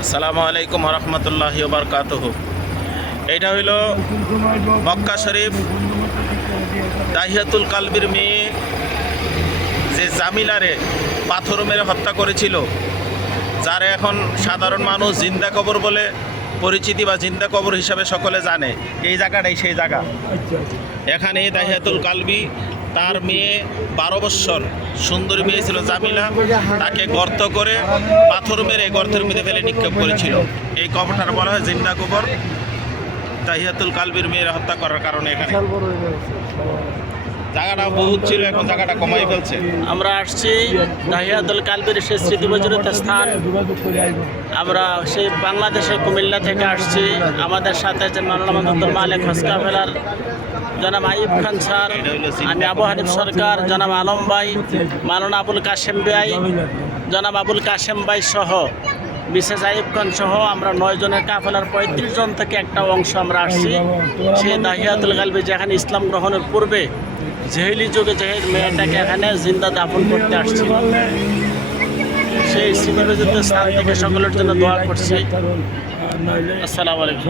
আসসালামু আলাইকুম রহমতুল্লাহি ওয়া বারাকাতুহু। এইটা হইল মক্কা শরীফ দাহিয়াতুল কালবির মেয়ে যে জামিলারে পাথর মেরে হত্যা করেছিল, যার এখন সাধারণ মানুষ জিন্দা কবর বলে পরিচিতি বা জিন্দা কবর হিসাবে সকলে জানে। এই জায়গাটাই সেই জায়গা। এখানে দাহিয়াতুল কালবি তার মেয়ে 12 বৎসর সুন্দরী মেয়ে ছিল জামিলা, তাকে গর্ত করে পাথর মেরে গর্তের মধ্যে ফেলে নিক্ষেপ করেছিল। এই কবরটার বলা হয় জিন্দা কবর। দাহিয়াতুল কালবির মেয়ের হত্যা করার কারণে এখানে জায়গাটা বহুত ছিল, এখন জায়গাটা কমাই ফেলছে। আমরা আসছি দাহিয়াতুল কালবির সেই স্মৃতিবিজড়িত স্থান। আমরা সেই বাংলাদেশের কুমিল্লা থেকে আসছি। আমাদের সাথে যে মাওলানা মালিক হসকা ফেলার জনাব আইয়ুব খান স্যার, আমি আবু হানিফ সরকার, জনাব আলম ভাই, মাওলানা আবুল কাশেম ভাই, জনাব আবুল কাশেম ভাই সহ বিশেষ আইয়ুব খান সহ আমরা 9 জনের কাফেলার 35 জন থেকে একটা অংশ আমরা আসছি। সেই দাহিয়াতুল কালবি যেখানে ইসলাম গ্রহণের পূর্বে জেহেলি যুগে যে মেয়েটাকে এখানে জিন্দা দাফন করতে আসছিল, সেই স্মৃতিবিজড়িত স্থান থেকে সকলের জন্য দোয়া করছি। আসসালামু আলাইকুম।